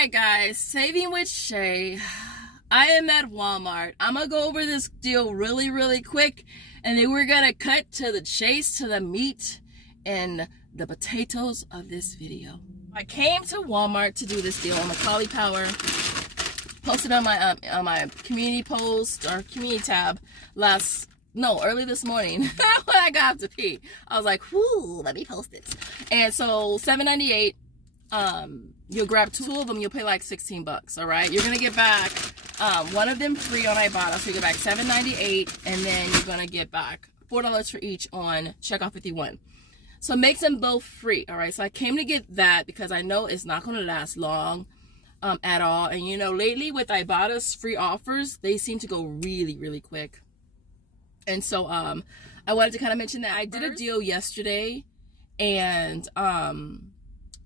Alright guys, saving with Shay. I am at Walmart. I'm gonna go over this deal really quick, and then we're gonna cut to the chase, to the meat and the potatoes of this video. I came to Walmart to do this deal on the Collie Power. Posted on my community post or community tab early this morning when I got up to pee. I was like, whoo, let me post this. And so $7.98. You'll grab two of them, you'll pay like 16 bucks. All right, you're gonna get back one of them free on Ibotta, so you get back $7.98, and then you're gonna get back $4 for each on checkout 51. So it makes them both free. All right, so I came to get that because I know it's not gonna last long at all. And you know, lately with Ibotta's free offers, they seem to go really quick. And so I wanted to kind of mention that I did a deal yesterday, and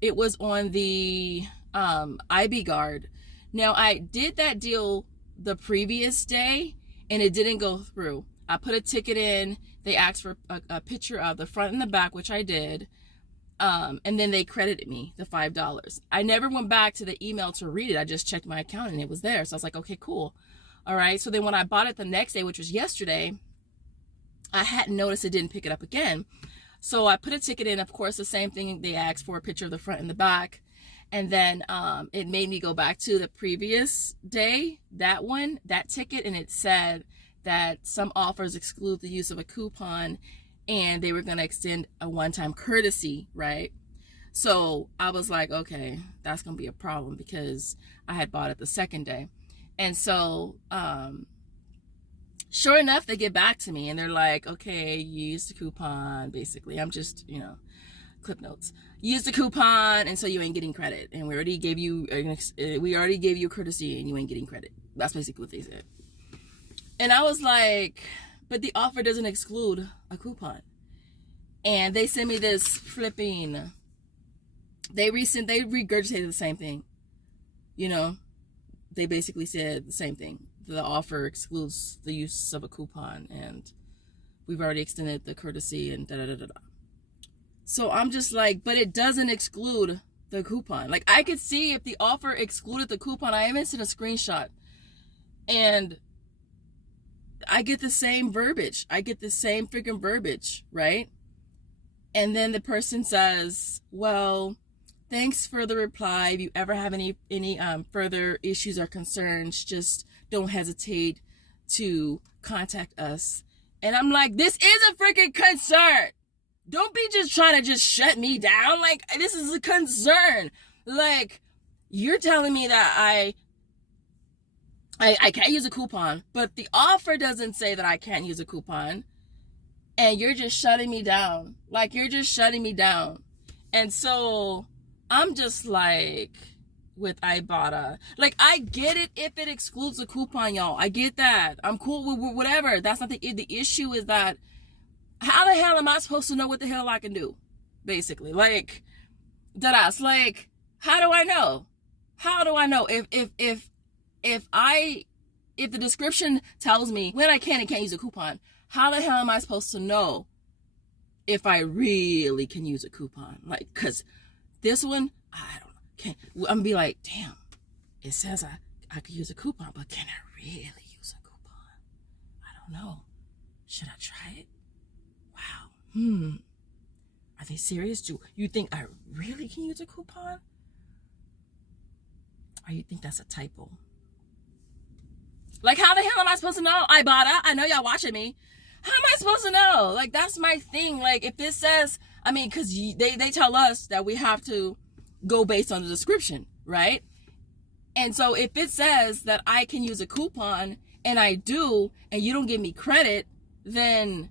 it was on the IB Guard. Now, I did that deal the previous day, and it didn't go through. I put a ticket in. They asked for a picture of the front and the back, which I did. And then they credited me the $5. I never went back to the email to read it. I just checked my account, and it was there. So I was like, okay, cool. All right. So then when I bought it the next day, which was yesterday, I hadn't noticed it didn't pick it up again. So I put a ticket in, of course, the same thing. They asked for a picture of the front and the back. And then it made me go back to the previous day, that ticket, and it said that some offers exclude the use of a coupon, and they were going to extend a one-time courtesy, right? So I was like, okay, that's going to be a problem because I had bought it the second day. And so sure enough, they get back to me and they're like, okay, you used the coupon. Basically, I'm just, clip notes. You used the coupon, and so you ain't getting credit. And we already gave you courtesy, and you ain't getting credit. That's basically what they said. And I was like, but the offer doesn't exclude a coupon. And they sent me this flipping. They regurgitated the same thing. They basically said the same thing. The offer excludes the use of a coupon, and we've already extended the courtesy and da-da-da-da-da. So I'm just like, but it doesn't exclude the coupon. Like, I could see if the offer excluded the coupon. I even sent a screenshot, and I get the same verbiage. I get the same freaking verbiage, right? And then the person says, well, thanks for the reply. If you ever have any further issues or concerns, just don't hesitate to contact us. And I'm like, this is a freaking concern. Don't be just trying to just shut me down. Like, this is a concern. Like, you're telling me that I can't use a coupon, but the offer doesn't say that I can't use a coupon. And you're just shutting me down. Like, you're just shutting me down. And so I'm just like, with Ibotta, like, I get it if it excludes a coupon, y'all. I get that. I'm cool with whatever. That's not the issue. Is that, how the hell am I supposed to know what the hell I can do? Basically, like, deadass. Like, how do I know? How do I know if the description tells me when I can and can't use a coupon? How the hell am I supposed to know if I really can use a coupon? Like, cause this one, I don't know. I'm gonna be like, damn, it says I could use a coupon, but can I really use a coupon? I don't know. Should I try it? Wow. Are they serious? Do you think I really can use a coupon? Or you think that's a typo? Like, how the hell am I supposed to know? Ibotta, I know y'all watching me. How am I supposed to know? Like, that's my thing. Like, if this says, because they tell us that we have to go based on the description, right? And so if it says that I can use a coupon, and I do, and you don't give me credit, then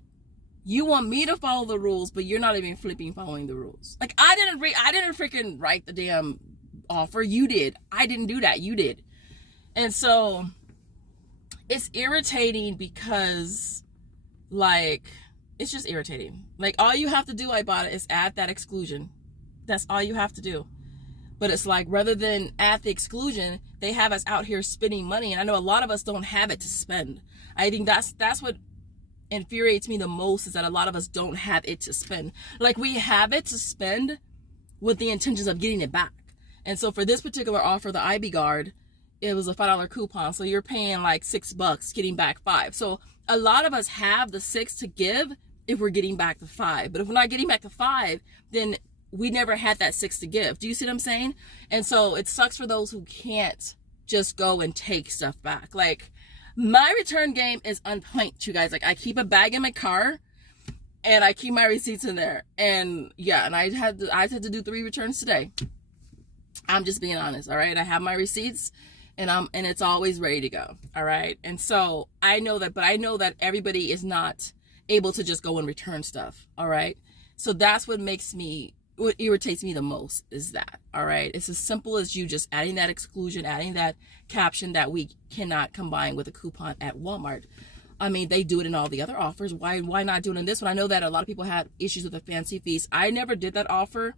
you want me to follow the rules, but you're not even flipping following the rules. Like, I didn't freaking write the damn offer. You did. I didn't do that. You did. And so it's irritating because, like, it's just irritating. Like, all you have to do, Ibotta, is add that exclusion. That's all you have to do. But it's like, rather than add the exclusion, they have us out here spending money. And I know a lot of us don't have it to spend. I think that's what infuriates me the most, is that a lot of us don't have it to spend. Like, we have it to spend with the intentions of getting it back. And so for this particular offer, the IB Guard, it was a $5 coupon. So you're paying like $6, getting back $5. So a lot of us have the $6 to give if we're getting back the $5. But if we're not getting back the $5, then we never had that $6 to give. Do you see what I'm saying? And so it sucks for those who can't just go and take stuff back. Like, my return game is on point, you guys. Like, I keep a bag in my car and I keep my receipts in there. And yeah, and I had to do 3 returns today. I'm just being honest, all right? I have my receipts and it's always ready to go, all right? And so I know that, but I know that everybody is not able to just go and return stuff, all right? So that's what irritates me the most is that, all right? It's as simple as you just adding that exclusion, adding that caption that we cannot combine with a coupon at Walmart. I mean, they do it in all the other offers. Why not do it in this one? I know that a lot of people had issues with the fancy fees. I never did that offer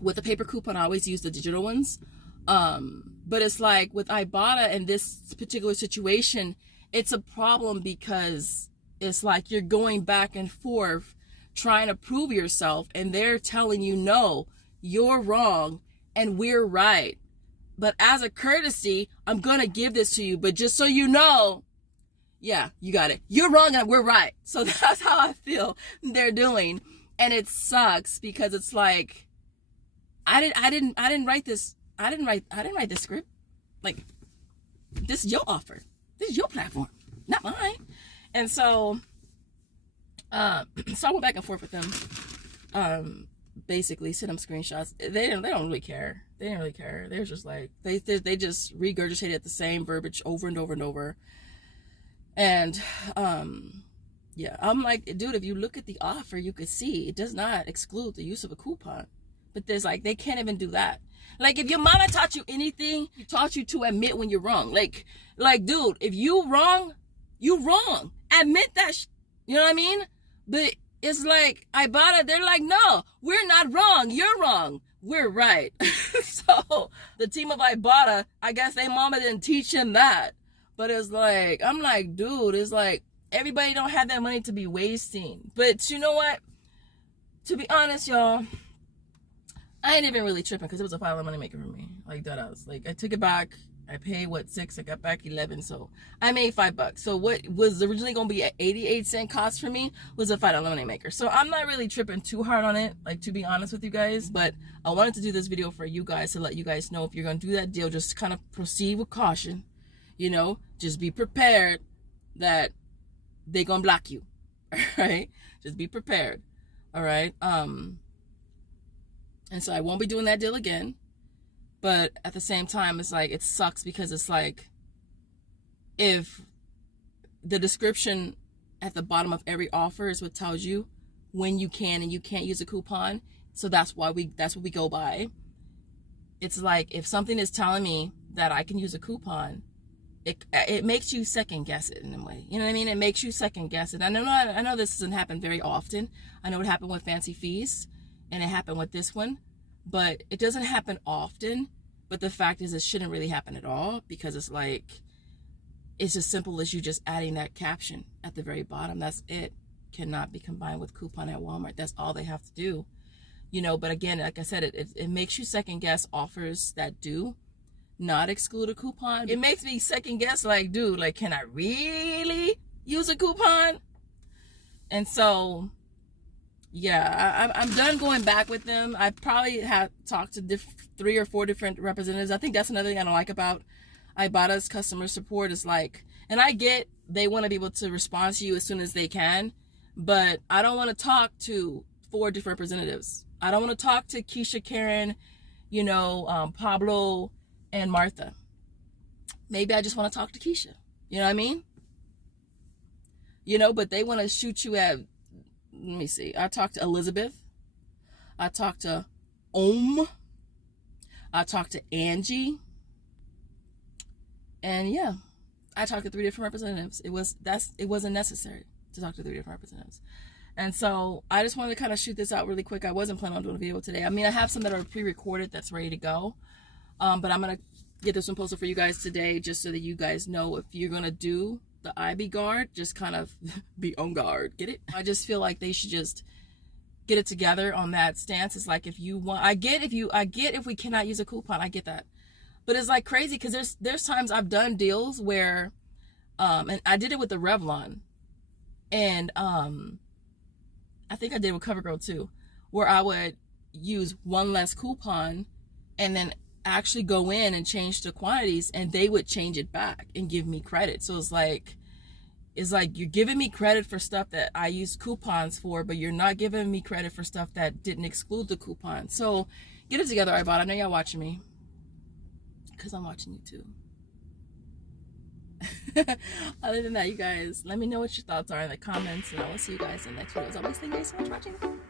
with the paper coupon. I always use the digital ones. But it's like with Ibotta and this particular situation, it's a problem because it's like you're going back and forth trying to prove yourself, and they're telling you, no, you're wrong and we're right. But as a courtesy, I'm going to give this to you. But just so you know, yeah, you got it. You're wrong and we're right. So that's how I feel they're doing. And it sucks because it's like, I didn't write this. I didn't write this script. Like, this is your offer. This is your platform, not mine. And so, so I went back and forth with them. Basically sent them screenshots. They don't really care. They didn't really care. They were just like, they just regurgitated the same verbiage over and over and over. And, yeah, I'm like, dude, if you look at the offer, you could see it does not exclude the use of a coupon. But there's like, they can't even do that. Like, if your mama taught you anything, she taught you to admit when you're wrong. Like, dude, if you wrong, you wrong. Admit that, you know what I mean? But it's like, Ibotta, they're like, no, we're not wrong. You're wrong. We're right. So the team of Ibotta, I guess their mama didn't teach him that. But it's like, I'm like, dude, it's like, everybody don't have that money to be wasting. But you know what? To be honest, y'all, I ain't even really tripping because it was a $5 money maker for me. Like, that I was like, I took it back. I paid, what, $6? I got back $11. So I made $5. So what was originally going to be an 88-cent cost for me was a $5 money maker. So I'm not really tripping too hard on it, like, to be honest with you guys. But I wanted to do this video for you guys to let you guys know if you're going to do that deal, just kind of proceed with caution. You know, just be prepared that they're going to block you. All right? Just be prepared. All right? And so I won't be doing that deal again. But at the same time, it's like, it sucks because it's like, if the description at the bottom of every offer is what tells you when you can and you can't use a coupon, so that's what we go by. It's like, if something is telling me that I can use a coupon, it makes you second guess it in a way. You know what I mean? It makes you second guess it. I know this doesn't happen very often. I know it happened with Fancy Feast and it happened with this one, but it doesn't happen often. But the fact is, it shouldn't really happen at all, because it's like, it's as simple as you just adding that caption at the very bottom. That's it. Cannot be combined with coupon at Walmart. That's all they have to do. You know, but again, like I said, it makes you second guess offers that do not exclude a coupon. It makes me second guess, like, dude, like, can I really use a coupon? And so, yeah, I'm done going back with them. I probably have talked to 3 or 4 different representatives. I think that's another thing I don't like about Ibotta's customer support is like, and I get they want to be able to respond to you as soon as they can, but I don't want to talk to 4 different representatives. I don't want to talk to Keisha, Karen, you know, Pablo, and Martha. Maybe I just want to talk to Keisha. You know what I mean? You know, but they want to shoot you at, let me see. I talked to Elizabeth. I talked to I talked to Angie. And yeah, I talked to 3 different representatives. It wasn't necessary to talk to 3 different representatives. And so I just wanted to kind of shoot this out really quick. I wasn't planning on doing a video today. I mean, I have some that are pre-recorded that's ready to go. But I'm going to get this one posted for you guys today, just so that you guys know if you're going to do the IB Guard, just kind of be on guard. Get it? I just feel like they should just get it together on that stance. It's like, if you want, I get if we cannot use a coupon, I get that. But it's like crazy because there's times I've done deals where, and I did it with the Revlon, and I think I did with CoverGirl too, where I would use one less coupon and then actually go in and change the quantities, and they would change it back and give me credit. So it's like you're giving me credit for stuff that I use coupons for, but you're not giving me credit for stuff that didn't exclude the coupon. So get it together, Ibotta. I know y'all watching me, because I'm watching you too. Other than that, you guys, let me know what your thoughts are in the comments, and I will see you guys in the next video. As always, thank you guys so much for watching.